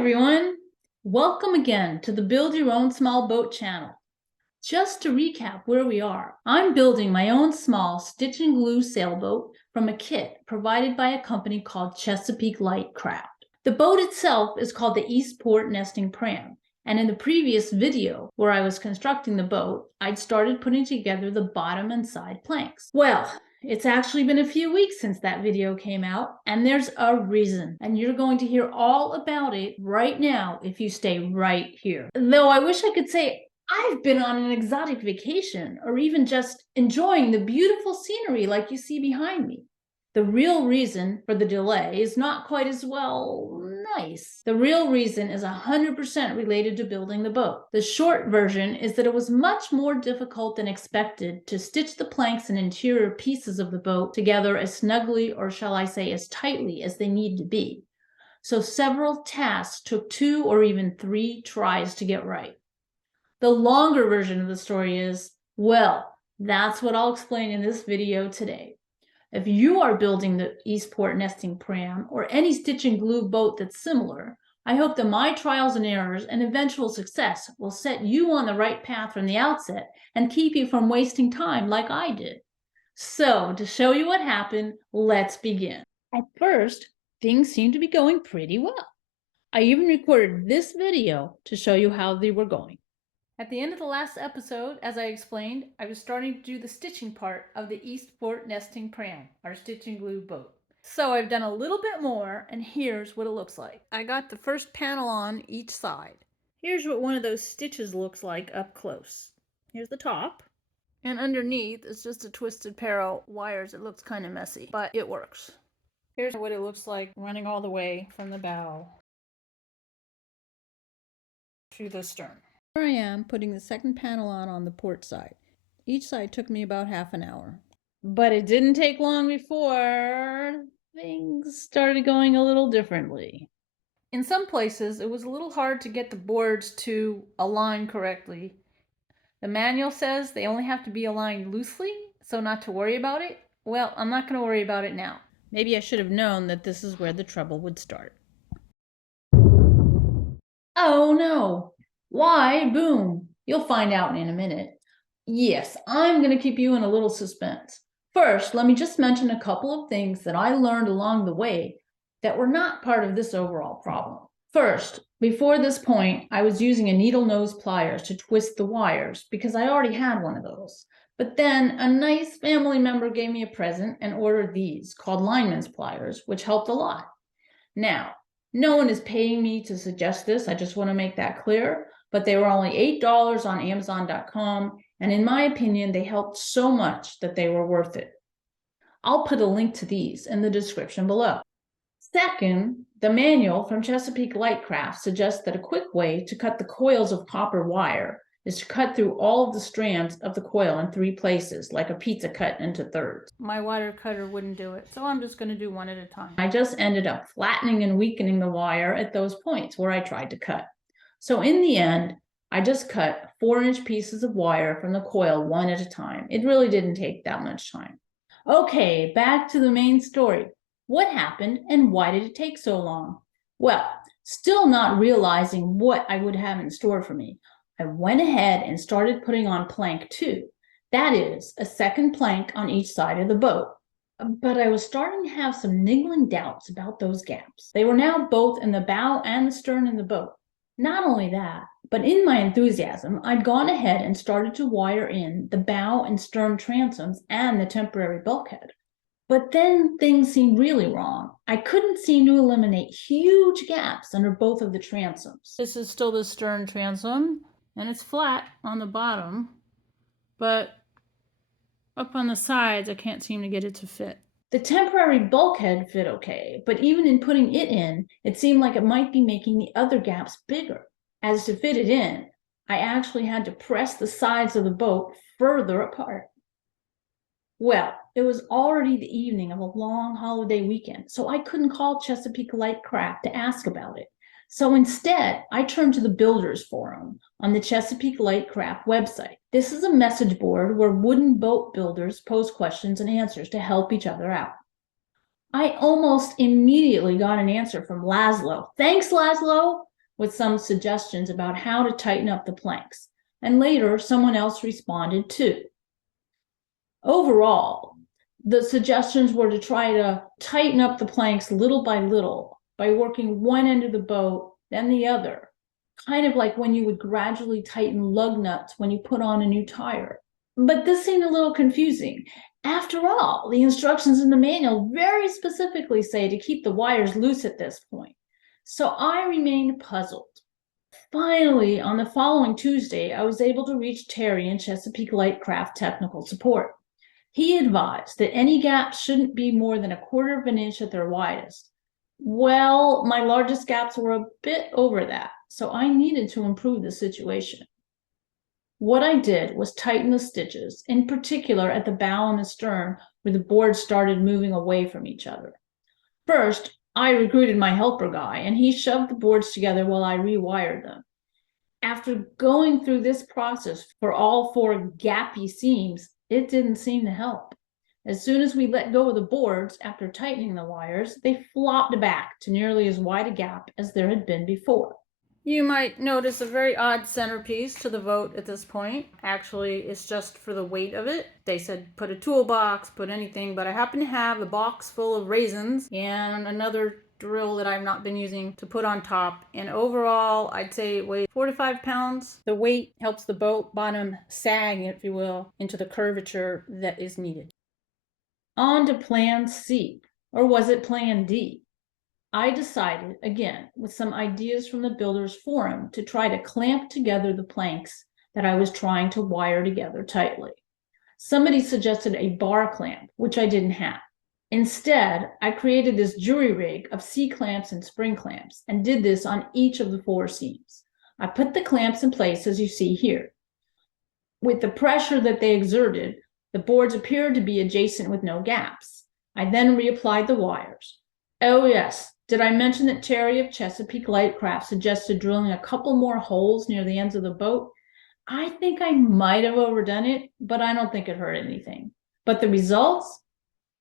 everyone. Welcome again to the Build Your Own Small Boat channel. Just to recap where we are, I'm building my own small stitch and glue sailboat from a kit provided by a company called Chesapeake Light Craft. The boat itself is called the Eastport Nesting Pram, and in the previous video where I was constructing the boat, I'd started putting together the bottom and side planks. Well, it's actually been a few weeks since that video came out, and there's a reason, and you're going to hear all about it right now if you stay right here. Though I wish I could say I've been on an exotic vacation or even just enjoying the beautiful scenery like you see behind me. The real reason for the delay is not quite as nice. The real reason is 100% related to building the boat. The short version is that it was much more difficult than expected to stitch the planks and interior pieces of the boat together as snugly, or shall I say as tightly, as they need to be. So several tasks took 2 or even 3 tries to get right. The longer version of the story is, well, that's what I'll explain in this video today. If you are building the Eastport Nesting Pram or any stitch and glue boat that's similar, I hope that my trials and errors and eventual success will set you on the right path from the outset and keep you from wasting time like I did. So, to show you what happened, let's begin. At first, things seemed to be going pretty well. I even recorded this video to show you how they were going. At the end of the last episode, as I explained, I was starting to do the stitching part of the Eastport Nesting Pram, our stitch and glue boat. So I've done a little bit more, and here's what it looks like. I got the first panel on each side. Here's what one of those stitches looks like up close. Here's the top. And underneath is just a twisted pair of wires. It looks kind of messy, but it works. Here's what it looks like running all the way from the bow to the stern. Here I am putting the second panel on the port side. Each side took me about half an hour. But it didn't take long before things started going a little differently. In some places, it was a little hard to get the boards to align correctly. The manual says they only have to be aligned loosely, so not to worry about it. Well, I'm not going to worry about it now. Maybe I should have known that this is where the trouble would start. Oh no! Why, boom? You'll find out in a minute. Yes, I'm going to keep you in a little suspense. First, let me just mention a couple of things that I learned along the way that were not part of this overall problem. First, before this point, I was using a needle nose pliers to twist the wires because I already had one of those. But then a nice family member gave me a present and ordered these, called lineman's pliers, which helped a lot. Now, no one is paying me to suggest this, I just want to make that clear, but they were only $8 on Amazon.com, and in my opinion, they helped so much that they were worth it. I'll put a link to these in the description below. Second, the manual from Chesapeake Light Craft suggests that a quick way to cut the coils of copper wire is to cut through all of the strands of the coil in 3 places, like a pizza cut into thirds. My wire cutter wouldn't do it, so I'm just going to do one at a time. I just ended up flattening and weakening the wire at those points where I tried to cut. So in the end, I just cut 4-inch pieces of wire from the coil one at a time. It really didn't take that much time. Okay, back to the main story. What happened and why did it take so long? Well, still not realizing what I would have in store for me, I went ahead and started putting on plank 2. That is, a second plank on each side of the boat. But I was starting to have some niggling doubts about those gaps. They were now both in the bow and the stern in the boat. Not only that, but in my enthusiasm, I'd gone ahead and started to wire in the bow and stern transoms and the temporary bulkhead. But then things seemed really wrong. I couldn't seem to eliminate huge gaps under both of the transoms. This is still the stern transom, and it's flat on the bottom, but up on the sides, I can't seem to get it to fit. The temporary bulkhead fit okay, but even in putting it in, it seemed like it might be making the other gaps bigger. As to fit it in, I actually had to press the sides of the boat further apart. Well, it was already the evening of a long holiday weekend, so I couldn't call Chesapeake Light Craft to ask about it. So instead, I turned to the Builders Forum on the Chesapeake Light Craft website. This is a message board where wooden boat builders post questions and answers to help each other out. I almost immediately got an answer from Laszlo. Thanks, Laszlo! with some suggestions about how to tighten up the planks, and later someone else responded too. Overall, the suggestions were to try to tighten up the planks little by little by working one end of the boat, then the other, kind of like when you would gradually tighten lug nuts when you put on a new tire. But this seemed a little confusing. After all, the instructions in the manual very specifically say to keep the wires loose at this point. So I remained puzzled. Finally, on the following Tuesday, I was able to reach Terry in Chesapeake Light Craft Technical Support. He advised that any gaps shouldn't be more than 1/4 of an inch at their widest. Well, my largest gaps were a bit over that, so I needed to improve the situation. What I did was tighten the stitches, in particular at the bow and the stern, where the boards started moving away from each other. First, I recruited my helper guy, and he shoved the boards together while I rewired them. After going through this process for all 4 gappy seams, it didn't seem to help. As soon as we let go of the boards after tightening the wires, they flopped back to nearly as wide a gap as there had been before. You might notice a very odd centerpiece to the boat at this point. Actually, it's just for the weight of it. They said put a toolbox, put anything, but I happen to have a box full of raisins and another drill that I've not been using to put on top. And overall, I'd say it weighs 4 to 5 pounds. The weight helps the boat bottom sag, if you will, into the curvature that is needed. On to plan C, or was it plan D? I decided, again, with some ideas from the Builders Forum, to try to clamp together the planks that I was trying to wire together tightly. Somebody suggested a bar clamp, which I didn't have. Instead, I created this jury rig of C-clamps and spring clamps and did this on each of the 4 seams. I put the clamps in place as you see here. With the pressure that they exerted, the boards appeared to be adjacent with no gaps. I then reapplied the wires. Oh yes, did I mention that Terry of Chesapeake Light Craft suggested drilling a couple more holes near the ends of the boat? I think I might have overdone it, but I don't think it hurt anything. But the results?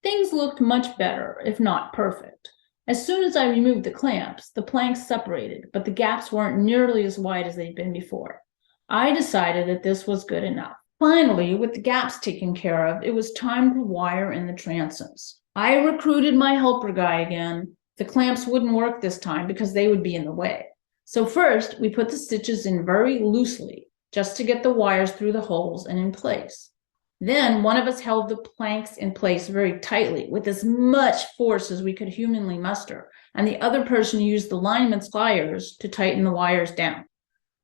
Things looked much better, if not perfect. As soon as I removed the clamps, the planks separated, but the gaps weren't nearly as wide as they'd been before. I decided that this was good enough. Finally, with the gaps taken care of, it was time to wire in the transoms. I recruited my helper guy again. The clamps wouldn't work this time because they would be in the way. So first, we put the stitches in very loosely, just to get the wires through the holes and in place. Then one of us held the planks in place very tightly with as much force as we could humanly muster, and the other person used the lineman's pliers to tighten the wires down.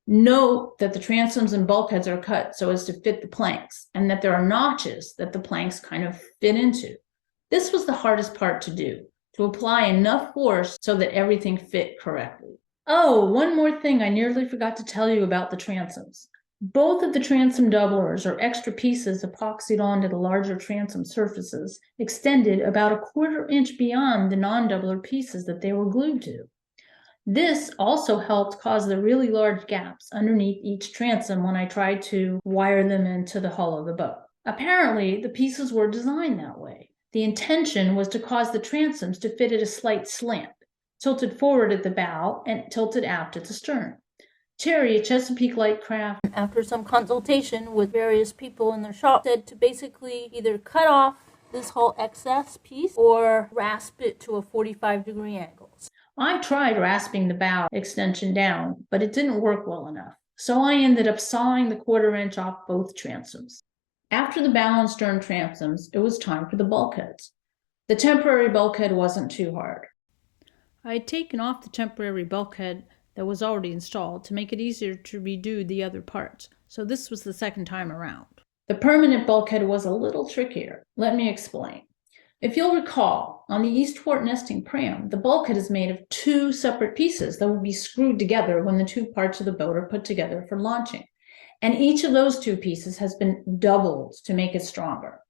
Note that the transoms and bulkheads are cut so as to fit the planks, and that there are notches that the planks kind of fit into. This was the hardest part to do, to apply enough force so that everything fit correctly. Oh, one more thing I nearly forgot to tell you about the transoms. Both of the transom doublers, or extra pieces epoxied onto the larger transom surfaces, extended about 1/4 inch beyond the non-doubler pieces that they were glued to. This also helped cause the really large gaps underneath each transom when I tried to wire them into the hull of the boat. Apparently, the pieces were designed that way. The intention was to cause the transoms to fit at a slight slant, tilted forward at the bow and tilted aft at the stern. Terry at Chesapeake Light Craft, after some consultation with various people in their shop, said to basically either cut off this whole excess piece or rasp it to a 45-degree angle. I tried rasping the bow extension down, but it didn't work well enough. So I ended up sawing the 1/4 inch off both transoms. After the bow and stern transoms, it was time for the bulkheads. The temporary bulkhead wasn't too hard. I had taken off the temporary bulkhead that was already installed to make it easier to redo the other parts, so this was the second time around. The permanent bulkhead was a little trickier. Let me explain. If you'll recall, on the Eastport nesting pram, the bulkhead is made of 2 separate pieces that will be screwed together when the 2 parts of the boat are put together for launching. And each of those 2 pieces has been doubled to make it stronger.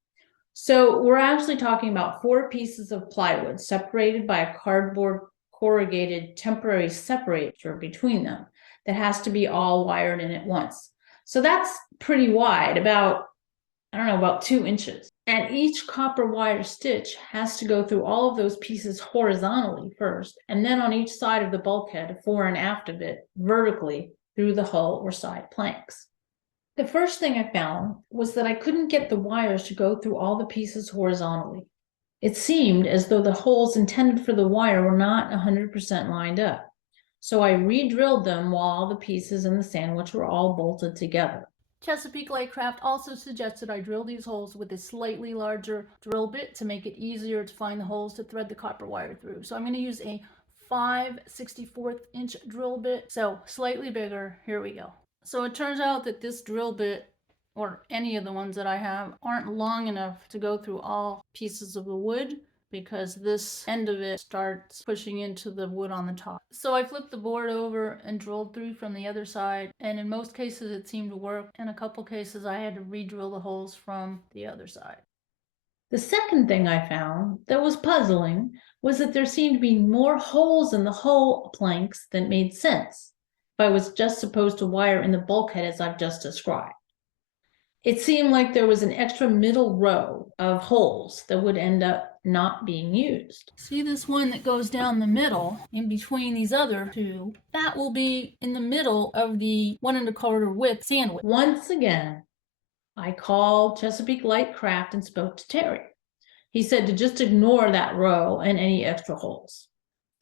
So we're actually talking about 4 pieces of plywood separated by a cardboard corrugated temporary separator between them that has to be all wired in at once. So that's pretty wide, about I don't know, about 2 inches. And each copper wire stitch has to go through all of those pieces horizontally first, and then on each side of the bulkhead, fore and aft of it, vertically through the hull or side planks. The first thing I found was that I couldn't get the wires to go through all the pieces horizontally. It seemed as though the holes intended for the wire were not 100% lined up. So I re-drilled them while all the pieces in the sandwich were all bolted together. Chesapeake Lightcraft also suggested I drill these holes with a slightly larger drill bit to make it easier to find the holes to thread the copper wire through. So I'm going to use a 5/64 inch drill bit, so slightly bigger. Here we go. So it turns out that this drill bit, or any of the ones that I have, aren't long enough to go through all pieces of the wood, because this end of it starts pushing into the wood on the top. So I flipped the board over and drilled through from the other side, and in most cases it seemed to work. In a couple cases I had to re-drill the holes from the other side. The second thing I found that was puzzling was that there seemed to be more holes in the hull planks than made sense if I was just supposed to wire in the bulkhead as I've just described. It seemed like there was an extra middle row of holes that would end up not being used. See this one that goes down the middle in between these other two? That will be in the middle of the 1 1/4 width sandwich. Once again, I called Chesapeake Lightcraft and spoke to Terry. He said to just ignore that row and any extra holes.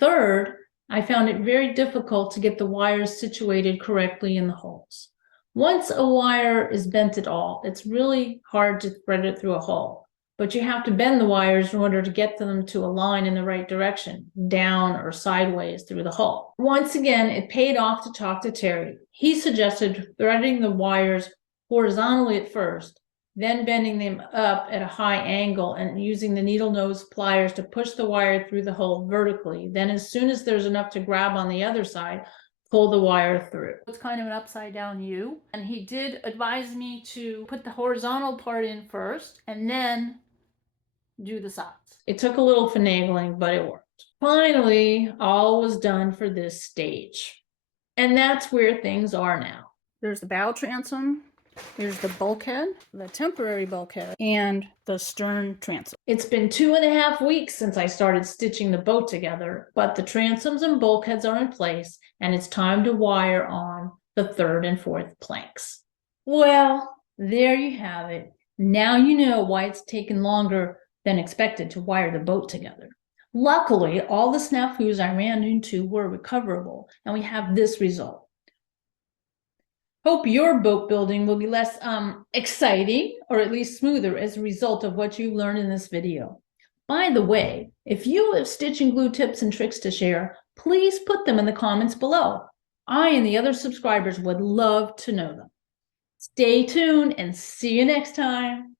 Third, I found it very difficult to get the wires situated correctly in the holes. Once a wire is bent at all, it's really hard to thread it through a hole, but you have to bend the wires in order to get them to align in the right direction, down or sideways through the hull. Once again, it paid off to talk to Terry. He suggested threading the wires horizontally at first, then bending them up at a high angle and using the needle nose pliers to push the wire through the hole vertically. Then as soon as there's enough to grab on the other side, pull the wire through. It's kind of an upside down U, and he did advise me to put the horizontal part in first and then do the sides. It took a little finagling, but it worked. Finally, all was done for this stage. And that's where things are now. There's the bow transom, here's the bulkhead, the temporary bulkhead, and the stern transom. It's been 2.5 weeks since I started stitching the boat together, but the transoms and bulkheads are in place, and it's time to wire on the 3rd and 4th planks. Well, there you have it. Now you know why it's taken longer than expected to wire the boat together. Luckily, all the snafus I ran into were recoverable, and we have this result. Hope your boat building will be less exciting, or at least smoother, as a result of what you learned in this video. By the way, if you have stitch and glue tips and tricks to share, please put them in the comments below. I and the other subscribers would love to know them. Stay tuned and see you next time.